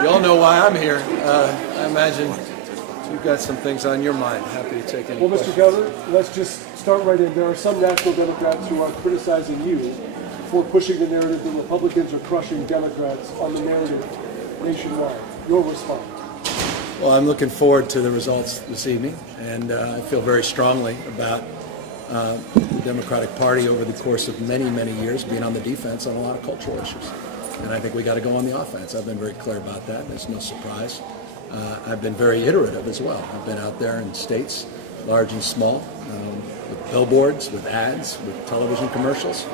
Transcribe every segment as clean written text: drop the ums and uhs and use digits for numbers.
You all know why I'm here. I imagine you've got some things on your mind. Happy to take any Well, questions. Mr. Governor, let's just start right in. There are some National Democrats who are criticizing you for pushing the narrative that Republicans are crushing Democrats on the narrative nationwide. Your response? Well, I'm looking forward to the results this evening, and I feel very strongly about the Democratic Party over the course of many, many years being on the defense on a lot of cultural issues. And I think we got to go on the offense. I've been very clear about that. There's no surprise. I've been very iterative as well. I've been out there in states, large and small, with billboards, with ads, with television commercials,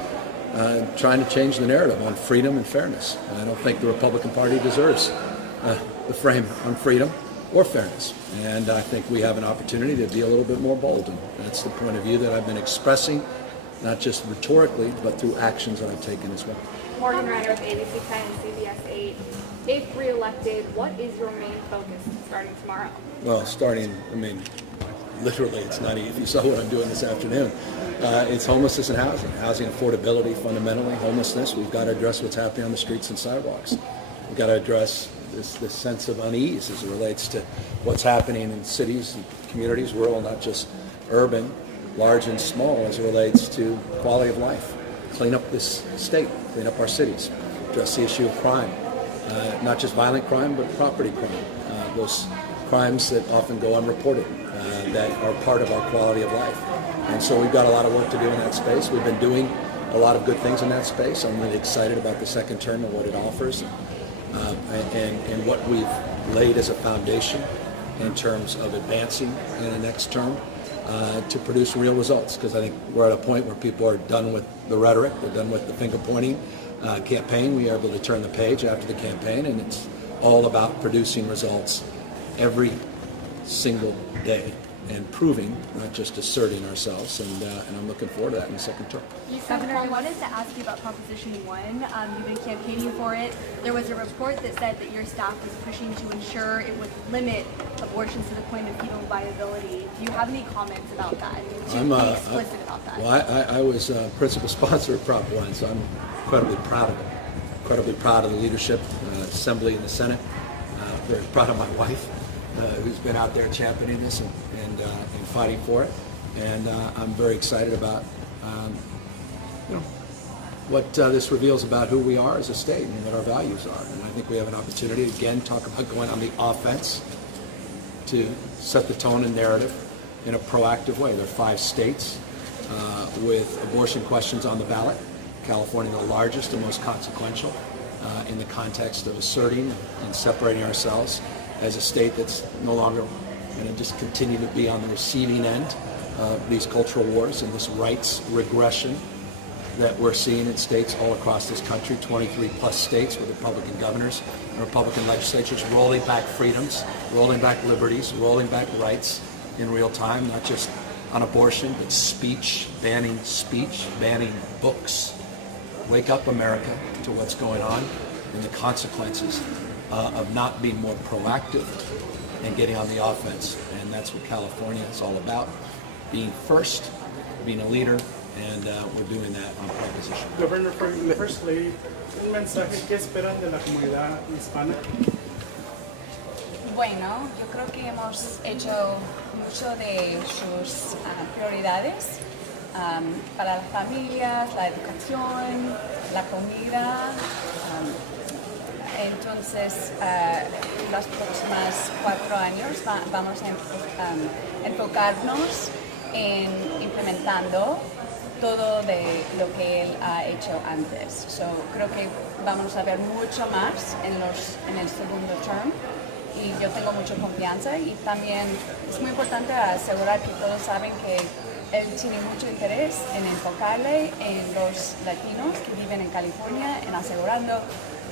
trying to change the narrative on freedom and fairness. And I don't think the Republican Party deserves the frame on freedom or fairness. And I think we have an opportunity to be a little bit more bold. And that's the point of view that I've been expressing, not just rhetorically, but through actions that I've taken as well. Morgan Renner with ABC 10 and CBS 8. If re-elected, what is your main focus starting tomorrow? Well, literally, it's not easy. If you saw what I'm doing this afternoon, it's homelessness and housing affordability, fundamentally, homelessness. We've got to address what's happening on the streets and sidewalks. We've got to address this sense of unease as it relates to what's happening in cities and communities, rural, not just urban, large and small, as it relates to quality of life. Clean up this state, clean up our cities, address the issue of crime, not just violent crime, but property crime, those crimes that often go unreported, that are part of our quality of life. And so we've got a lot of work to do in that space. We've been doing a lot of good things in that space. I'm really excited about the second term and what it offers, and what we've laid as a foundation in terms of advancing in the next term to produce real results. Because I think we're at a point where people are done with the rhetoric, they're done with the finger pointing campaign. We are able to turn the page after the campaign, and it's all about producing results every single day and proving, not just asserting ourselves. And I'm looking forward to that in the second term. Governor, I wanted to ask you about Proposition 1. You've been campaigning for it. There was a report that said that your staff was pushing to ensure it would limit abortions to the point of fetal viability. Do you have any comments about that? To be explicit about that. Well, I was principal sponsor of Prop 1, so I'm incredibly proud of it. Incredibly proud of the leadership, Assembly and the Senate. Very proud of my wife, who's been out there championing this and fighting for it. And I'm very excited about what this reveals about who we are as a state and what our values are. And I think we have an opportunity, again, talk about going on the offense to set the tone and narrative in a proactive way. There are 5 states with abortion questions on the ballot. California, the largest and most consequential in the context of asserting and separating ourselves as a state that's no longer going to just continue to be on the receiving end of these cultural wars and this rights regression that we're seeing in states all across this country, 23 plus states with Republican governors and Republican legislatures rolling back freedoms, rolling back liberties, rolling back rights in real time, not just on abortion, but speech, banning books. Wake up, America, to what's going on and the consequences of not being more proactive and getting on the offense. And that's what California is all about, being first, being a leader, and we're doing that on Proposition. Governor, firstly, un mensaje que esperan de la comunidad hispana. Bueno, yo creo que hemos hecho mucho de sus prioridades para las familias, la educación, la comida. Entonces, los próximos 4 años vamos a enfocarnos en implementando todo de lo que él ha hecho antes. Creo que vamos a ver mucho más en el segundo term. Y yo tengo mucha confianza y también es muy importante asegurar que todos saben que él tiene mucho interés en enfocarle en los latinos que viven en California, en asegurando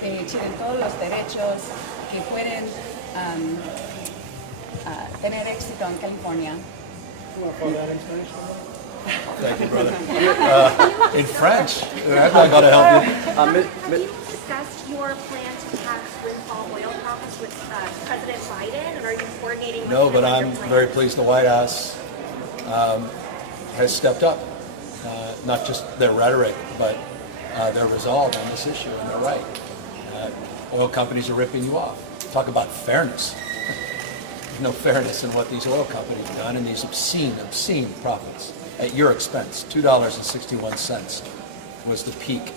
que tienen todos los derechos que pueden tener éxito en California. Thank you, brother. In French, I'm not going to help you. Have you discussed your plan to tax windfall oil profits with President Biden, and are you coordinating with No, him but on I'm your plan? very pleased the White House has stepped up, not just their rhetoric, but their resolve on this issue, and they're right. Oil companies are ripping you off. Talk about fairness. There's no fairness in what these oil companies have done, and these obscene profits at your expense. $2.61 was the peak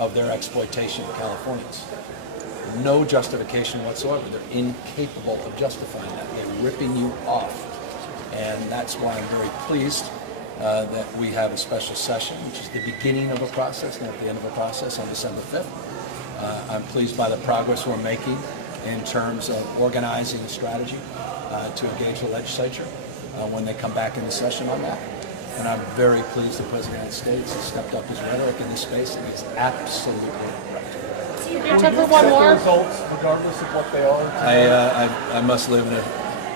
of their exploitation of Californians. No justification whatsoever. They're incapable of justifying that. They're ripping you off. And that's why I'm very pleased that we have a special session, which is the beginning of a process, not the end of a process, on December 5th. I'm pleased by the progress we're making in terms of organizing a strategy to engage the legislature when they come back into session on that. And I'm very pleased the President of the United States has stepped up his rhetoric in this space, and he's absolutely correct. Time for one more. Results, regardless of what they are. I must live in a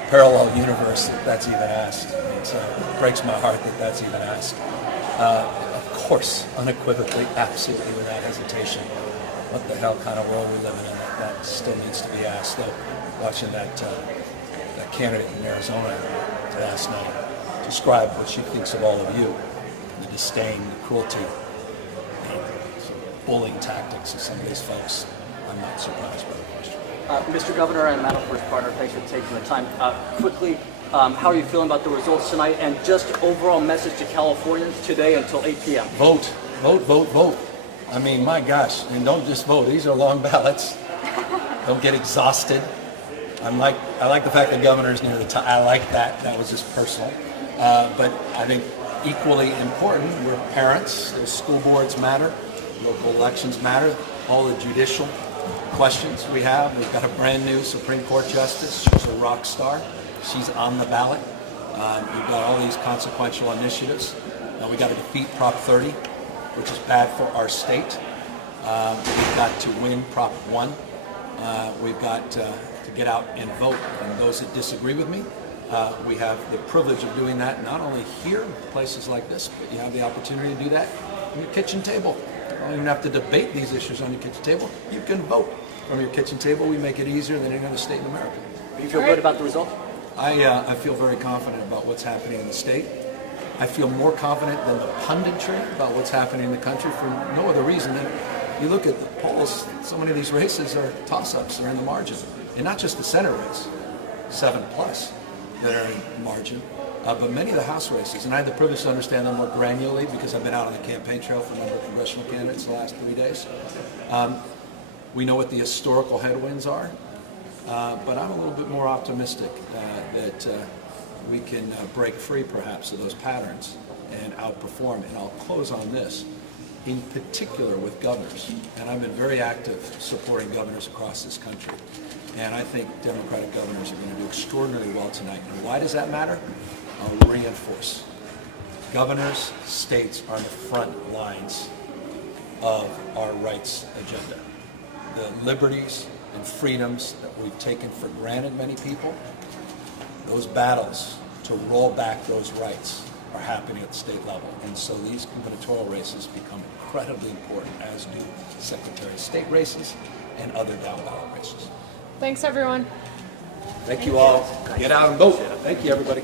parallel universe that that's even asked. It breaks my heart that that's even asked. Of course, unequivocally, absolutely, without hesitation. What the hell kind of world we live in? That still needs to be asked. Though, watching that candidate in Arizona last night describe what she thinks of all of you, the disdain, the cruelty, bullying tactics of some of these folks, I'm not surprised by the question. Mr. Governor and Manafort's partner, thanks for taking the time. Quickly, how are you feeling about the results tonight, and just overall message to Californians today until 8 p.m.? Vote, vote, vote, vote. I mean, my gosh, and don't just vote. These are long ballots. Don't get exhausted. I like the fact that governor's near the top. I like that. That was just personal. But I think equally important, we're parents. The school boards matter. Local elections matter. All the judicial questions we have. We've got a brand new Supreme Court justice. She's a rock star. She's on the ballot. We've got all these consequential initiatives. We've got to defeat Prop 30, which is bad for our state. We've got to win Prop 1. We've got to get out and vote. And those that disagree with me, we have the privilege of doing that not only here, places like this, but you have the opportunity to do that on your kitchen table. You don't even have to debate these issues on your kitchen table. You can vote from your kitchen table. We make it easier than any other state in America. Do you feel good about the result? I feel very confident about what's happening in the state. I feel more confident than the punditry about what's happening in the country for no other reason than you look at the polls, so many of these races are toss-ups, they're in the margin. And not just the Senate race, 7+ that are in margin, but many of the House races. And I had the privilege to understand them more granularly because I've been out on the campaign trail for a number of congressional candidates the last 3 days. We know what the historical headwinds are, but I'm a little bit more optimistic that we can break free perhaps of those patterns and outperform. And I'll close on this, in particular with governors. And I've been very active supporting governors across this country. And I think Democratic governors are going to do extraordinarily well tonight. And why does that matter? I'll reinforce. Governors, states are on the front lines of our rights agenda. The liberties and freedoms that we've taken for granted, many people, those battles to roll back those rights are happening at the state level. And so these gubernatorial races become incredibly important, as do Secretary of State races and other down ballot races. Thanks, everyone. Thank you all. Get out and vote. Thank you, everybody.